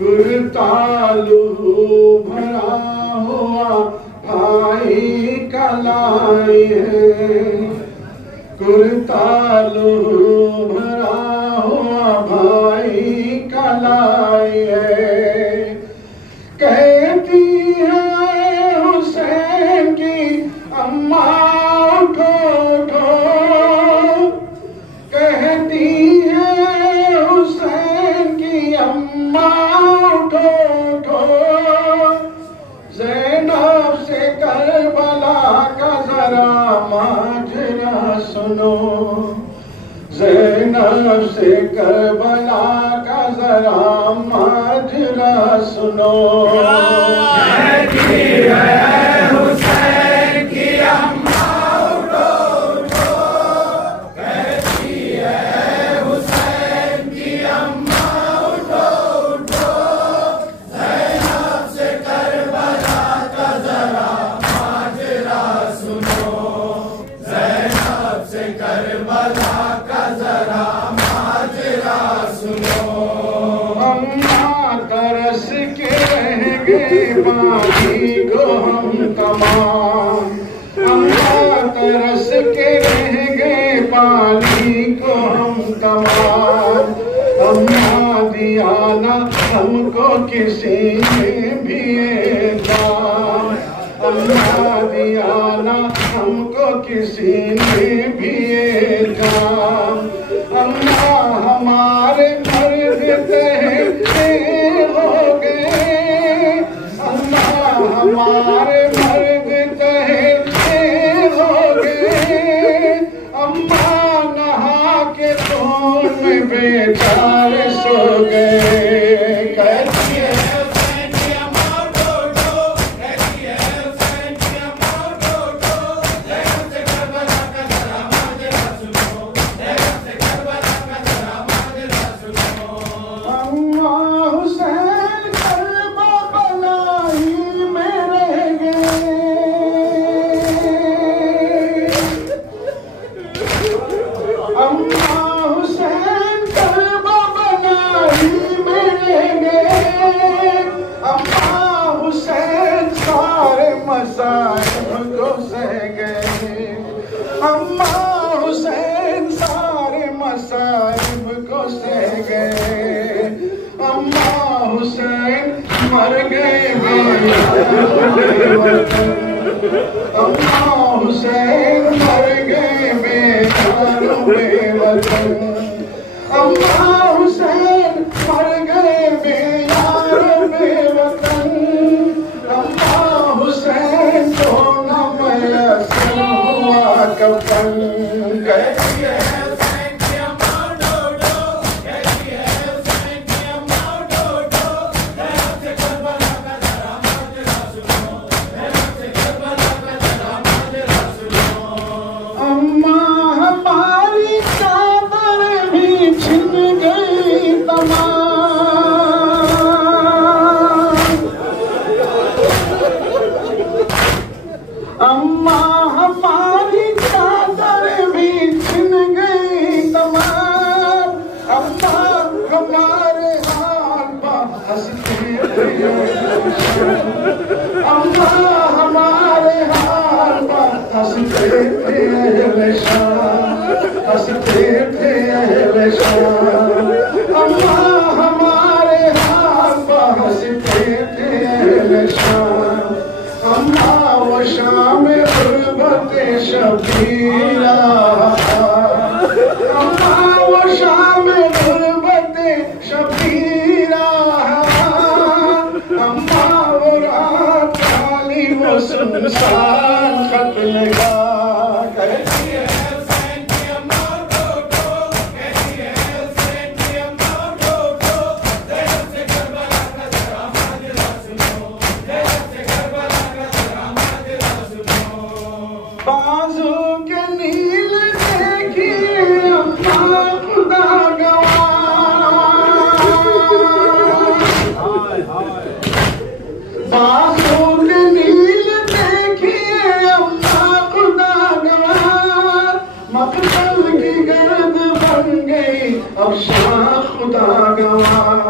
कुर्तालू भरा हुआ भाई कलाई है, कुर्तालू भरा हुआ भाई कलाई है। कहती है हुसैन की अम्मा उठो उठो, कहती है हुसैन की अम्मा उठो उठो, ज़ैनब से करबला का जरा माजरा सुनो, ज़ैनब से करबला का जरा माजरा सुनो। कहती है हुसैन की अम्मा उठो उठो, कहती है हुसैन की अम्मा उठो उठो, ज़ैनब से करबला का जरा माजरा सुनो, ज़ैनब से करबला का जरा माजरा सुनो। अम्मा तरस के रह गए पानी को हम तमाम, अम्मा तरस के रह गए पानी को हम तमाम, अम्मा दिया ना हमको किसी ने भी दाम, अम्मा दिया ना हमको किसी ने भी दाम, अम्मा हमारे मर्द तहते हो गए, अम्मा हमारे मर्द तहते हो गए, अम्मा नहा के खून में बेचारे सो गए। कहती है हुसैन की अम्मा उठो उठो, कहती है हुसैन की अम्मा उठो उठो, ज़ैनब से करबला का जरा माजरा सुनो, ज़ैनब से करबला का जरा माजरा सुनो। अम्मा हुसैन करबला ही में रह गए, अम्मा हुसैन करबला ही में रह गए, अम्मा हुसैन सारे मसाइब को सह गए, अम्मा हुसैन सारे मसाइब को सह गए, अम्मा हुसैन मर गए बेवतन, अम्मा हुसैन मर गए बेवतन, अम्मा हुसैन मर गए बेयार बेवतन, अम्मा हुसैन को न मैसर हुआ कफन। कहती है हुसैन की अम्मा उठो उठो, कहती है हुसैन की अम्मा उठो उठो, ज़ैनब से करबला का जरा माजरा सुनो, ज़ैनब से करबला का जरा माजरा सुनो। अम्मा हमारी चादर भी छिन गई तमाम, अम्मा हमारी चादर भी छिन गई तमाम, अम्मा हमारे हाल पर हंसते थे, अम्मा हमारे हाल पर हंसते थे अहले शाम, हंसते थे अहले शाम, अम्मा हमारे हाल पर हंसते थे अहले शाम, अम्मा वो शाम गुर्बत शबीरा, अम्मा वो शाम गुर्बत शबीरा, अम्मा वो रात काली वो सुनसान खत लगा। कहती है हुसैन की अम्मा उठो उठो, कहती है हुसैन की अम्मा उठो उठो, ज़ैनब से करबला का जरा माजरा सुनो, ज़ैनब से करबला का जरा माजरा सुनो। बाजू के नील देखिए अम्मा खुदा गवाह, बाजू के नील देखिए अम्मा खुदा गवाह, मकतल की गर्द बन गई अब शाह खुदा गवाह,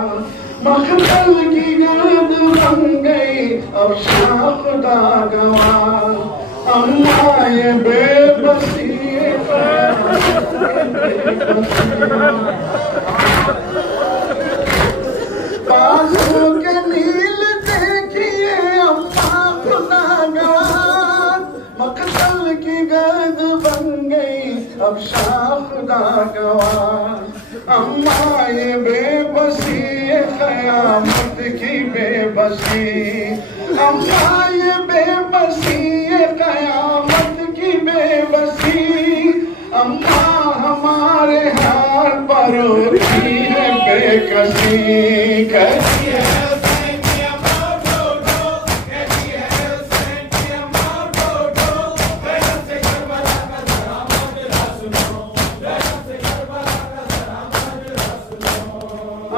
मखमल की गर्द बन गई अब शाह खुदा गवाह। अम्मा ये बेबसी बाजू के नील देखिए अम्मा खुदा गवाह। मखमल की गर्द बन गई अब शाह खुदा गवाह। अम्मा ये बेबसी क़यामत की बेबसी। अम्मा ये बेबसी क़यामत की बेबसी। अम्मा हमारे हाथ पर होती है बेकसी। कहती है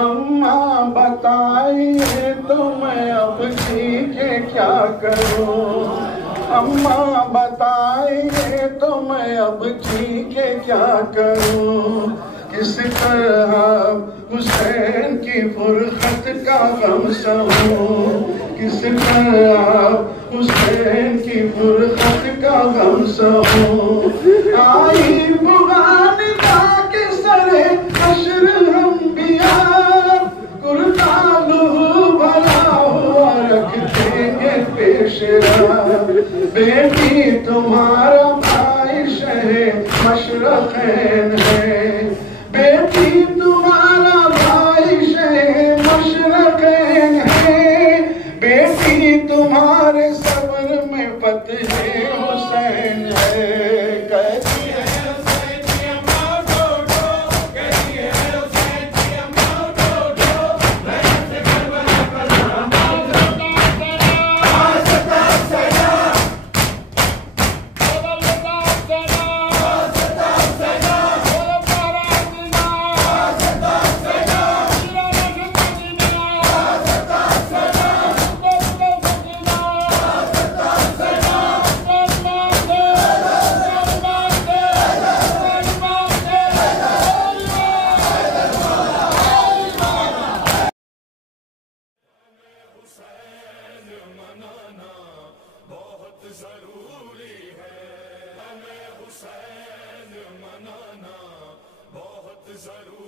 अम्मा बताइए तो मैं अब जी के क्या करूं। अम्मा बताइए तो मैं अब जी के क्या करूं। किस तरह हुसैन की फुरखत का गम सहूं। किस तरह हुसैन की फुरखत का गम सहूं। आई बुगान के सरे हश्र हम बिया भला हुआ रख देंगे पेशरा। बेटी तुम्हारा भाई शहे मशरक़ैन है। बेटी तुम्हारा भाई शहे मशरक़ैन है। बेटी तुम्हारे सब्र में फ़त्ह हुसैन है। कहती है ज़रूरी है। हमें हुसैन मनाना बहुत ज़रूरी